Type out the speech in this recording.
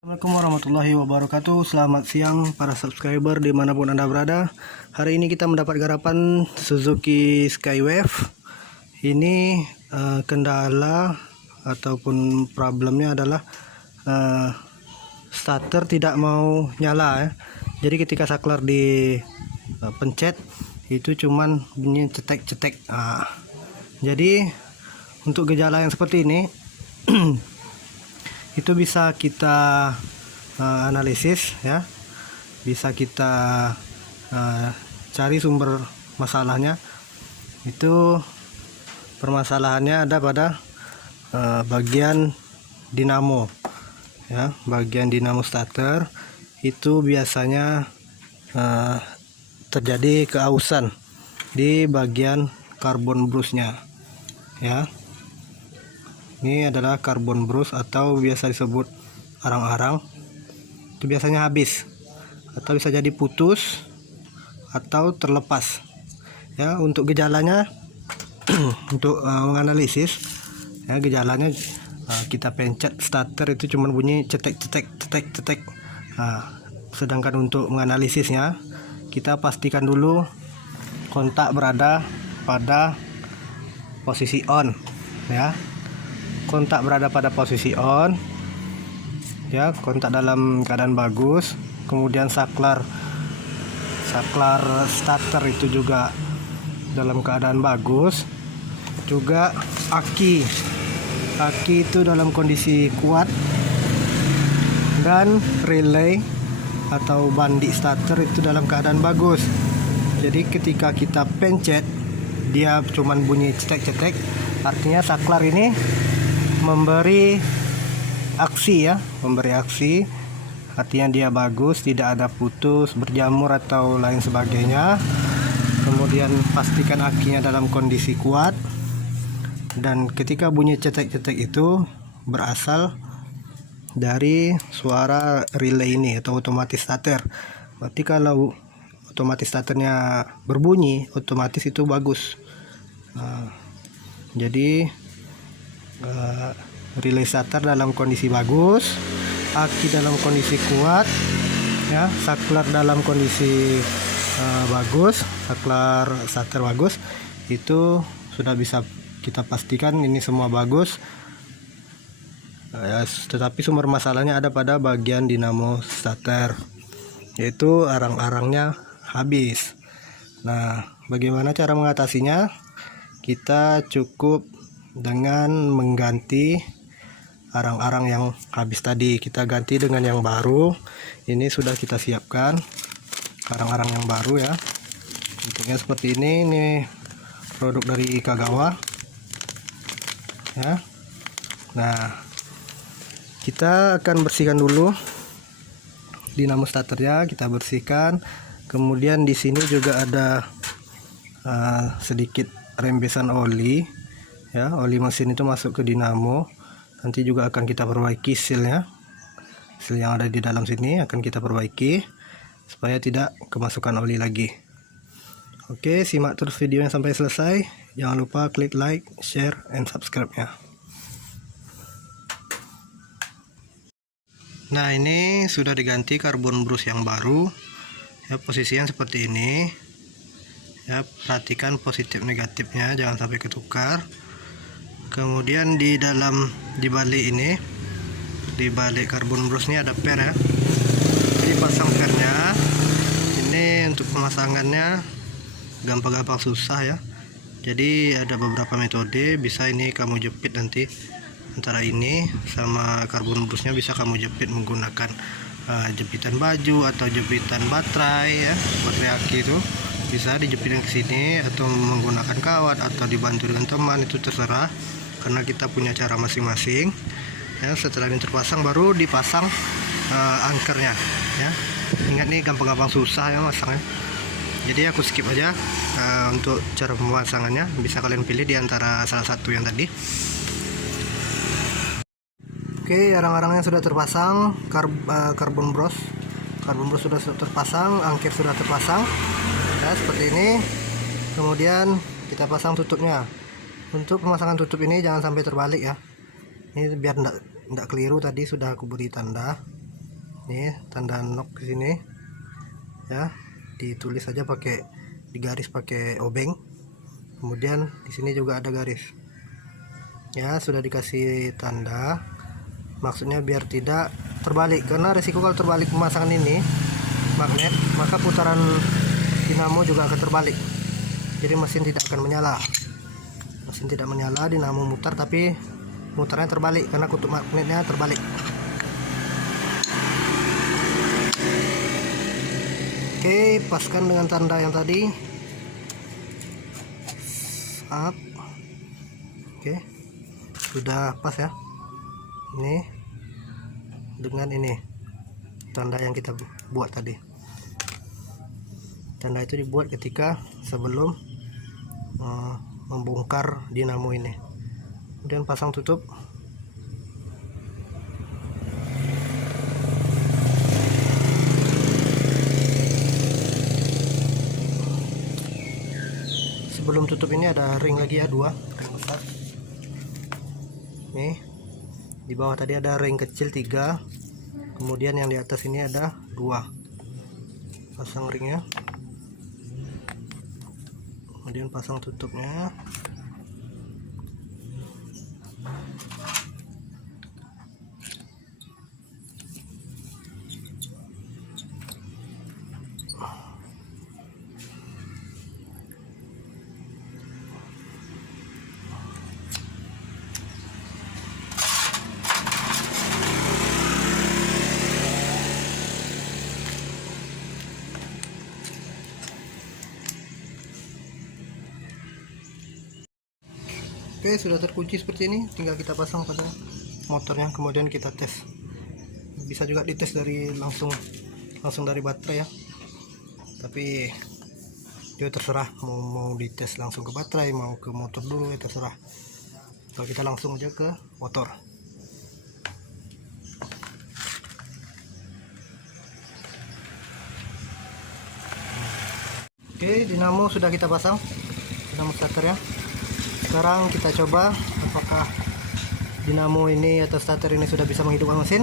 Assalamualaikum warahmatullahi wabarakatuh. Selamat siang para subscriber dimanapun Anda berada. Hari ini kita mendapat garapan Suzuki Skywave. Ini kendala ataupun problemnya adalah starter tidak mau nyala ya. Jadi ketika saklar di pencet itu cuman bunyi cetek-cetek. Jadi untuk gejala yang seperti ini itu bisa kita analisis ya, bisa kita cari sumber masalahnya. Itu permasalahannya ada pada bagian dinamo ya, bagian dinamo starter itu biasanya terjadi keausan di bagian karbon brusnya ya. Ini adalah karbon brus atau biasa disebut arang-arang. Itu biasanya habis atau bisa jadi putus atau terlepas. Ya, untuk gejalanya untuk menganalisis ya, gejalanya kita pencet starter itu cuma bunyi cetek. Sedangkan untuk menganalisisnya kita pastikan dulu kontak berada pada posisi on ya. Kontak berada pada posisi on ya, kontak dalam keadaan bagus. Kemudian saklar starter itu juga dalam keadaan bagus. Juga aki itu dalam kondisi kuat, dan relay atau bandi starter itu dalam keadaan bagus. Jadi ketika kita pencet dia cuman bunyi cetek-cetek, artinya saklar ini memberi aksi ya, artinya dia bagus, tidak ada putus, berjamur atau lain sebagainya. Kemudian pastikan akinya dalam kondisi kuat, dan ketika bunyi cetek-cetek itu berasal dari suara relay ini atau otomatis starter. Berarti kalau otomatis starternya berbunyi, otomatis itu bagus. Jadi relay starter dalam kondisi bagus, aki dalam kondisi kuat ya, saklar dalam kondisi bagus, saklar starter bagus, itu sudah bisa kita pastikan ini semua bagus ya. Tetapi sumber masalahnya ada pada bagian dinamo starter, yaitu arang-arangnya habis. Nah, bagaimana cara mengatasinya? Kita cukup dengan mengganti arang-arang yang habis tadi, kita ganti dengan yang baru. Ini sudah kita siapkan arang-arang yang baru ya. Bentuknya seperti ini produk dari Kagawa ya. Nah, kita akan bersihkan dulu dinamo starternya, kita bersihkan. Kemudian di sini juga ada sedikit rembesan oli ya, oli mesin itu masuk ke dinamo. Nanti juga akan kita perbaiki sealnya, seal yang ada di dalam sini akan kita perbaiki supaya tidak kemasukan oli lagi. Oke, simak terus videonya sampai selesai. Jangan lupa klik like, share, and subscribe ya. Nah, ini sudah diganti karbon brus yang baru ya, posisinya seperti ini ya. Perhatikan positif negatifnya, jangan sampai ketukar. Kemudian di balik ini, di balik karbon brus ini ada per ya. Jadi pasang pernya. Ini untuk pemasangannya gampang-gampang susah ya. Jadi ada beberapa metode, bisa ini kamu jepit nanti antara ini sama karbon brusnya, bisa kamu jepit menggunakan jepitan baju atau jepitan baterai ya, baterai aki itu bisa dijepitkan ke sini, atau menggunakan kawat atau dibantu dengan teman, itu terserah, karena kita punya cara masing-masing ya. Setelah ini terpasang baru dipasang ankernya ya. Ingat nih, gampang-gampang susah ya masangnya. Jadi aku skip aja untuk cara pemasangannya, bisa kalian pilih di antara salah satu yang tadi. Oke, arang-arangnya sudah terpasang, karbon brus sudah terpasang, angker sudah terpasang ya, seperti ini. Kemudian kita pasang tutupnya. Untuk pemasangan tutup ini jangan sampai terbalik ya. Ini biar tidak keliru, tadi sudah aku beri tanda. Nih tanda nok di sini ya, ditulis saja pakai digaris pakai obeng. Kemudian di sini juga ada garis ya, sudah dikasih tanda, maksudnya biar tidak terbalik, karena resiko kalau terbalik pemasangan ini magnet, maka putaran dinamo juga akan terbalik, jadi mesin tidak akan menyala. Mesin tidak menyala, dinamo mutar tapi mutarnya terbalik karena kutub magnetnya terbalik. Oke, paskan dengan tanda yang tadi. Oke, sudah pas ya. Ini dengan ini tanda yang kita buat tadi. Tanda itu dibuat ketika sebelum membongkar dinamo ini. Kemudian pasang tutup. Sebelum tutup ini ada ring lagi ya, 2 ring besar. Nih di bawah tadi ada ring kecil 3, kemudian yang di atas ini ada 2. Pasang ringnya, kemudian pasang tutupnya. Oke, sudah terkunci seperti ini, tinggal kita pasang pada motornya, kemudian kita tes. Bisa juga dites dari langsung dari baterai ya, tapi dia terserah mau dites langsung ke baterai, mau ke motor dulu ya terserah. Kalau kita langsung aja ke motor. Oke, dinamo sudah kita pasang, dinamo starter ya. Sekarang kita coba apakah dinamo ini atau starter ini sudah bisa menghidupkan mesin.